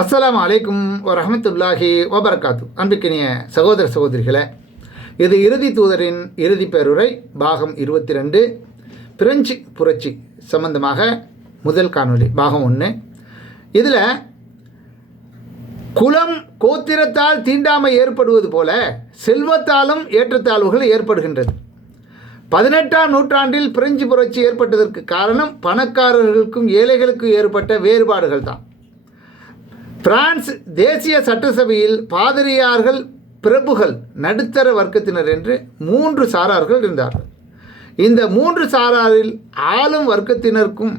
அஸ்ஸலாமு அலைக்கும் வரஹமத்துல்லாஹி வபரகாத்து. அன்பிக்கினிய சகோதர சகோதரிகளே இது இறுதி தூதரின் இறுதி பேருரை பாகம் இருபத்தி ரெண்டு பிரெஞ்சு புரட்சி சம்பந்தமாக முதல் காணொளி பாகம் ஒன்று இதில் குலம் கோத்திரத்தால் தீண்டாமை ஏற்படுவது போல செல்வத்தாலும் ஏற்றத்தாழ்வுகள் ஏற்படுகின்றது. பதினெட்டாம் நூற்றாண்டில் பிரெஞ்சு புரட்சி ஏற்பட்டதற்கு காரணம் பணக்காரர்களுக்கும் ஏழைகளுக்கும் ஏற்பட்ட வேறுபாடுகள் தான் பிரான்ஸ் தேசிய சட்டசபையில் பாதிரியார்கள் பிரபுகள் நடுத்தர வர்க்கத்தினர் என்று மூன்று சாரார்கள் இருந்தார்கள். இந்த மூன்று சாராரில் ஆளும் வர்க்கத்தினருக்கும்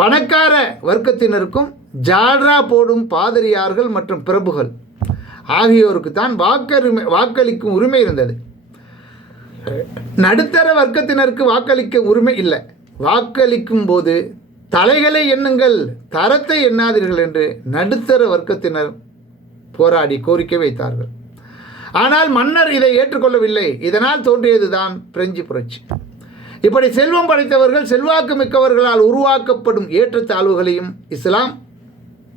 பணக்கார வர்க்கத்தினருக்கும் ஜால்ரா போடும் பாதிரியார்கள் மற்றும் பிரபுகள் ஆகியோருக்கு தான் வாக்கருமை வாக்களிக்கும் உரிமை இருந்தது. நடுத்தர வர்க்கத்தினருக்கு வாக்களிக்க உரிமை இல்லை. வாக்களிக்கும் போது தலைகளை எண்ணுங்கள் தரத்தை எண்ணாதீர்கள் என்று நடுத்தர வர்க்கத்தினர் போராடி கோரிக்கை வைத்தார்கள். ஆனால் மன்னர் இதை ஏற்றுக்கொள்ளவில்லை. இதனால் தோன்றியதுதான் பிரெஞ்சு புரட்சி. இப்படி செல்வம் படைத்தவர்கள் செல்வாக்கு மிக்கவர்களால் உருவாக்கப்படும் ஏற்றத்தாழ்வுகளையும் இஸ்லாம்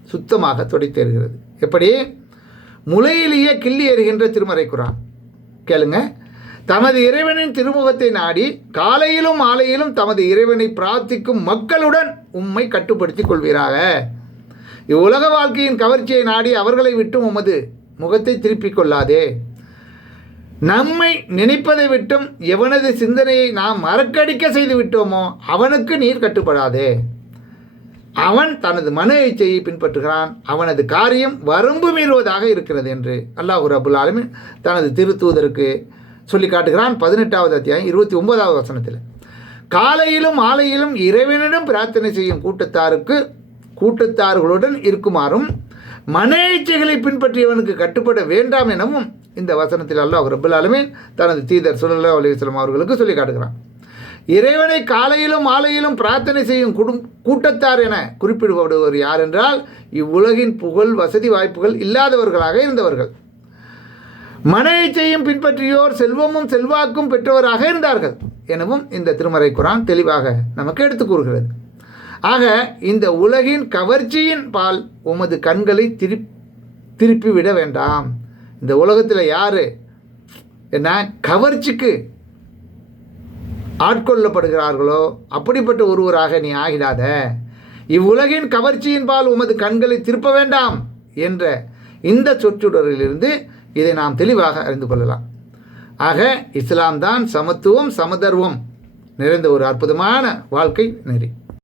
சுத்தமாக துடைத்தேறுகிறது எப்படி? முளையிலேயே கிள்ளி எறிகின்ற திருமறை குரான். கேளுங்க. தமது இறைவனின் திருமுகத்தை நாடி காலையிலும் மாலையிலும் தமது இறைவனை பிரார்த்திக்கும் மக்களுடன் உம்மை கட்டுப்படுத்தி கொள்வீராக. இவ்வுலக வாழ்க்கையின் கவர்ச்சியை நாடி அவர்களை விட்டும் உமது முகத்தை திருப்பிக் கொள்ளாதே. நம்மை நினைப்பதை விட்டும் எவனது சிந்தனையை நாம் மறக்கடிக்க செய்து விட்டோமோ அவனுக்கு நீர் கட்டுப்படாதே. அவன் தனது மன இச்சையை பின்பற்றுகிறான். அவனது காரியம் வரம்பு மீறுவதாக இருக்கிறது என்று அல்லாஹ் ரபுல் ஆலமின் தனது திருத்தூதருக்கு சொல்லி காட்டுகிறான். பதினெட்டாவது அத்தியாயம் இருபத்தி ஒன்பதாவது வசனத்தில். காலையிலும் மாலையிலும் இறைவனிடம் பிரார்த்தனை செய்யும் கூட்டத்தாருக்கு கூட்டத்தார்களுடன் இருக்குமாறும் மனேச்சைகளை பின்பற்றியவனுக்கு கட்டுப்பட வேண்டாம் எனவும் இந்த வசனத்தில் அல்லாஹ் ரபுல் ஆலமீன் தனது தீதர் சுல்லா அலிஸ்லாம் அவர்களுக்கு சொல்லி காட்டுகிறான். இறைவனை காலையிலும் மாலையிலும் பிரார்த்தனை செய்யும் குடும் கூட்டத்தார் என குறிப்பிடுபடுவர் யார் என்றால் இவ்வுலகின் புகழ் வசதி வாய்ப்புகள் இல்லாதவர்களாக இருந்தவர்கள். மன இச்சையும் பின்பற்றியோர் செல்வமும் செல்வாக்கும் பெற்றவராக இருந்தார்கள். எனவும் இந்த திருமறை குரான் தெளிவாக நமக்கு எடுத்து கூறுகிறது. ஆக இந்த உலகின் கவர்ச்சியின் பால் உமது கண்களை திருப் திருப்பி விட வேண்டாம். இந்த உலகத்தில் யார்? என்ன? கவர்ச்சிக்கு ஆட்கொள்ளப்படுகிறார்களோ அப்படிப்பட்ட ஒருவராக நீ ஆகிடாத. இவ்வுலகின் கவர்ச்சியின் பால் உமது கண்களை திருப்ப வேண்டாம் என்ற இந்த சொற்றொடரிலிருந்து இதை நாம் தெளிவாக அறிந்து கொள்ளலாம். ஆக இஸ்லாம் தான் சமத்துவம் சமதர்வம் நிறைந்த ஒரு அற்புதமான வாழ்க்கை நெறி.